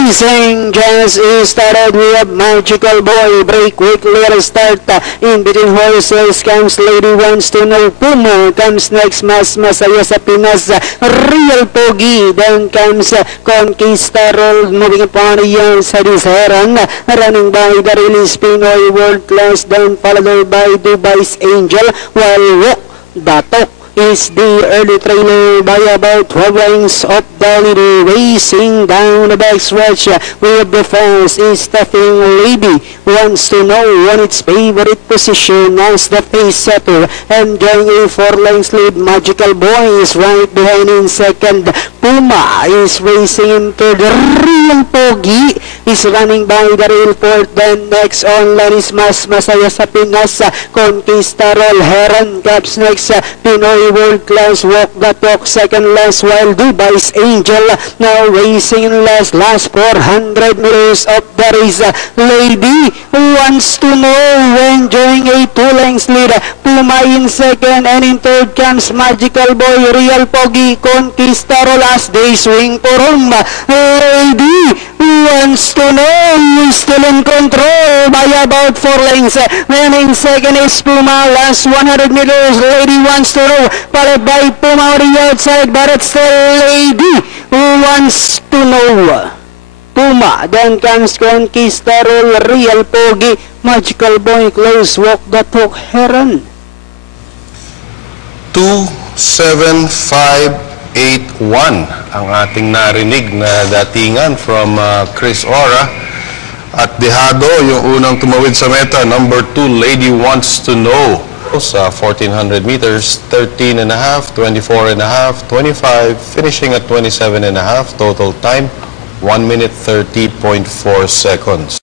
racing just started. We have Magical Boy, break quickly at start. In between horses comes Lady Wants to Know. Puma comes next, Mas Masaya sa Pinas. Real Pogi, then comes Conquistador. Moving upon yan sa Heron, running by the release Pinoy World Class, then followed by Dubai's Angel, while Walk Datok is the early trailer by about 12 lengths of the leader. Racing down the backstretch with the fence is Stuffing Lady Wants to Know on its favorite position as the pace setter, enjoying a 4 lengths lead. Magical Boy is right behind in second. Puma is racing in third. Real Pogi is running by the rail fourth. Then next on line is Mas Masaya sa Pinas. Conquistador. Heron comes next. Pinoy World Class, Walk the Talk second last, while Dubai's Angel now racing in last 400 meters of the race. Lady Wants to Know enjoying a 2 lengths lead. Puma in second, and in third comes Magical Boy. Real Pogi, Conquistador as they swing for home. Lady Wants to Know is still in control by about 4 lengths. Then in second is Puma, last 100 meters. Lady Wants to Know, followed by Puma on the outside, but it's still Lady Wants to Know. Puma, then comes Conquistador, Real Pogi, Magical Boy, close, Walk the Talk, Heron. 27581 ang ating narinig na datingan from Chris Ora. At dehado yung unang tumawid sa meta, number 2, Lady Wants to Know. Sa 1400 meters, 13.5, 24.5, 25, finishing at 27.5, total time 1 minute 30.4 seconds.